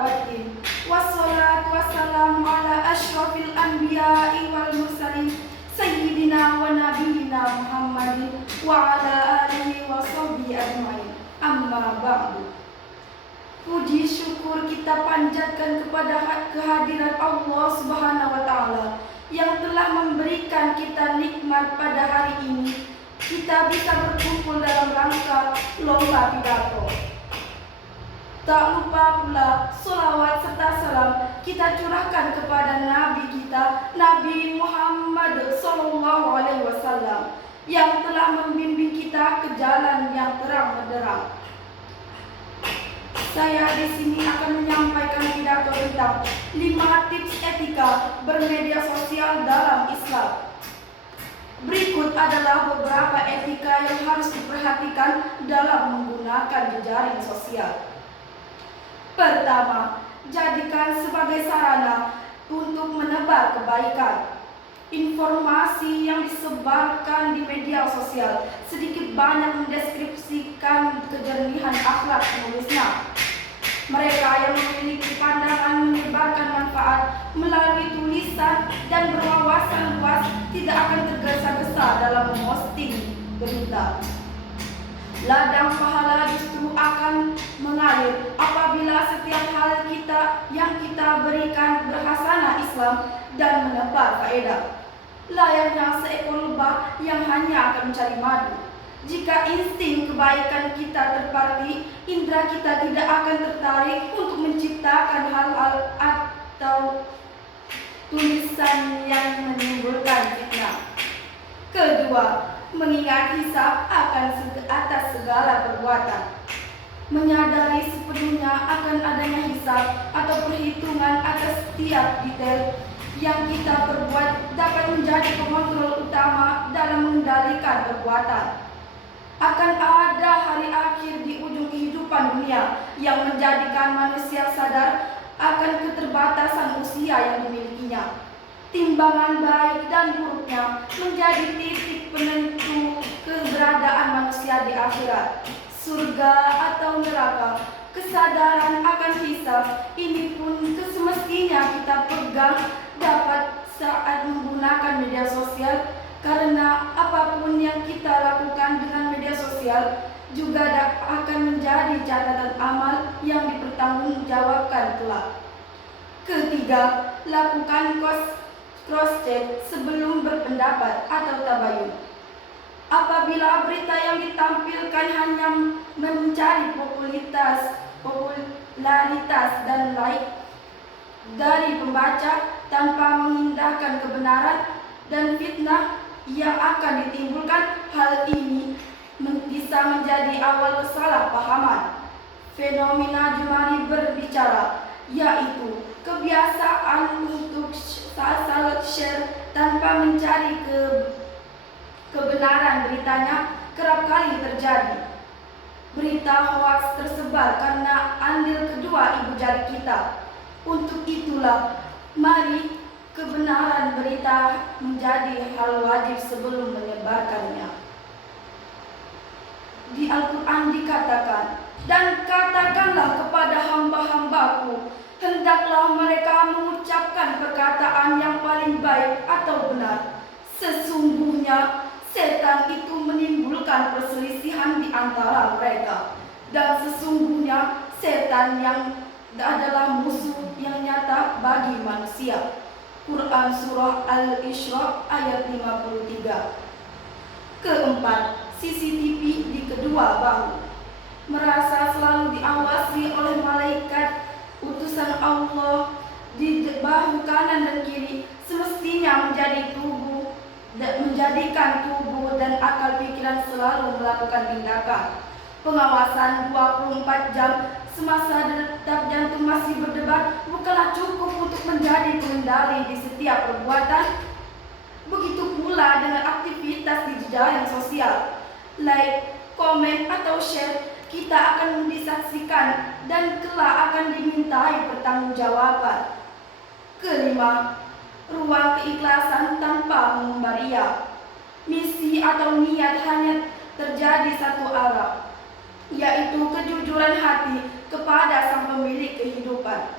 waddin. Wassalatu wassalamu ala asyrafil anbiya'i wal mursalin Sayyidina wa nabiyina Muhammadin wa ala alihi wa sahbihi ajma'in. Amma ba'du. Puji syukur kita panjatkan kepada kehadirat Allah Subhanahu wa Ta'ala yang telah memberikan kita nikmat pada hari ini. Kita bisa berkumpul dalam rangka lomba pidato. Tak lupa pula salawat serta salam kita curahkan kepada Nabi kita, Nabi Muhammad SAW, yang telah membimbing kita ke jalan yang terang benderang. Saya di sini akan menyampaikan pidato tentang 5 tips etika bermedia sosial dalam Islam. Berikut adalah beberapa etika yang harus diperhatikan dalam menggunakan jejaring sosial. Pertama, jadikan sebagai sarana untuk menebar kebaikan. Informasi yang disebarkan di media sosial sedikit banyak mendeskripsikan kejernihan akhlak penulisnya. Mereka yang memiliki pandangan menyebarkan manfaat melalui tulisan dan berwawasan luas tidak akan tergesa-gesa dalam memposting berita. Ladang pahala justru akan mengalir apabila setiap hal yang kita berikan berhasanah Islam dan menebar faedah. Layaknya seekor lebah yang hanya akan mencari madu. Jika insting kebaikan kita terpatri, indera kita tidak akan tertarik untuk menciptakan hal-hal atau tulisan yang menimbulkan fitnah. Kedua, mengingat hisab atas segala perbuatan. Menyadari sepenuhnya akan adanya hisab atau perhitungan atas setiap detail yang kita perbuat dapat menjadi pengontrol utama dalam mengendalikan perbuatan. Akan ada hari akhir di ujung kehidupan dunia yang menjadikan manusia sadar akan keterbatasan usia yang dimilikinya. Timbangan baik dan buruknya menjadi titik penentu keberadaan manusia di akhirat, surga atau neraka. Kesadaran akan hisab ini pun semestinya kita pegang dapat saat menggunakan media sosial, karena apapun yang kita lakukan dengan media sosial juga akan menjadi catatan amal yang dipertanggungjawabkan kelak. Ketiga, lakukan cross-check sebelum berpendapat atau tabayun. Apabila berita yang ditampilkan hanya mencari popularitas dan like dari pembaca tanpa mengindahkan kebenaran dan fitnah yang akan ditimbulkan, hal ini bisa menjadi awal kesalahpahaman. Fenomena jemari berbicara, yaitu kebiasaan untuk asal share tanpa mencari kebenaran beritanya, kerap kali terjadi. Berita hoaks tersebar karena andil kedua ibu jari kita. Untuk itulah, mari kebenaran berita menjadi hal wajib sebelum menyebarkannya. Di Al-Quran dikatakan, "Dan katakanlah kepada hamba-hambaku, hendaklah mereka mengucapkan perkataan yang paling baik atau benar. Sesungguhnya setan itu menimbulkan perselisihan di antara mereka, dan sesungguhnya setan yang adalah musuh yang nyata bagi manusia." Quran Surah Al-Isra ayat 53. Keempat, CCTV di kedua bahu. Merasa selalu diawasi oleh malaikat utusan Allah di bahu kanan dan kiri semestinya menjadikan tubuh dan akal pikiran selalu melakukan tindakan. Pengawasan 24 jam semasa detak jantung masih berdebar bukanlah cukup untuk menjadi pengendali di setiap perbuatan. Begitu pula dengan aktivitas di jejaring sosial. Like, komen, atau share, kita akan disaksikan dan kelak akan dimintai pertanggungjawaban. Kelima, ruang keikhlasan tanpa mengumbar ria. Misi atau niat hanya terjadi satu arah, yaitu kejujuran hati kepada Sang Pemilik kehidupan.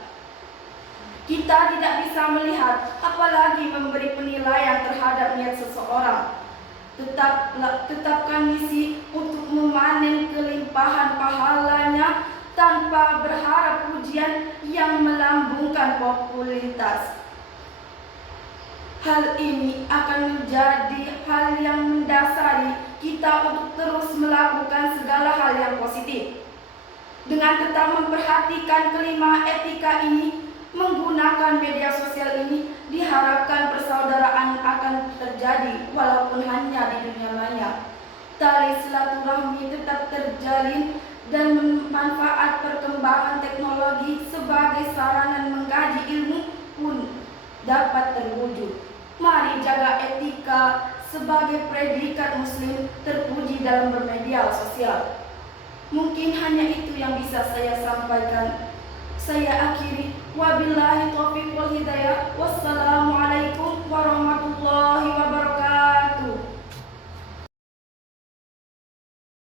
Kita tidak bisa melihat, apalagi memberi penilaian terhadap niat seseorang. Tetapkan misi untuk memanen kelimpahan pahalanya tanpa berharap pujian yang melambungkan popularitas. Hal ini akan menjadi hal yang mendasari kita untuk terus melakukan segala hal yang positif. Dengan tetap memperhatikan kelima etika ini, menggunakan media sosial ini, diharapkan persaudaraan akan terjadi walaupun hanya di dunia maya. Tali silaturahmi tetap terjalin dan manfaat perkembangan teknologi sebagai sarana mengkaji ilmu pun dapat terwujud. Mari jaga etika sebagai predikat muslim terpuji dalam bermedia sosial. Mungkin hanya itu yang bisa saya sampaikan. Saya akhiri. Wabillahi taufiq wal hidayah. Wassalamualaikum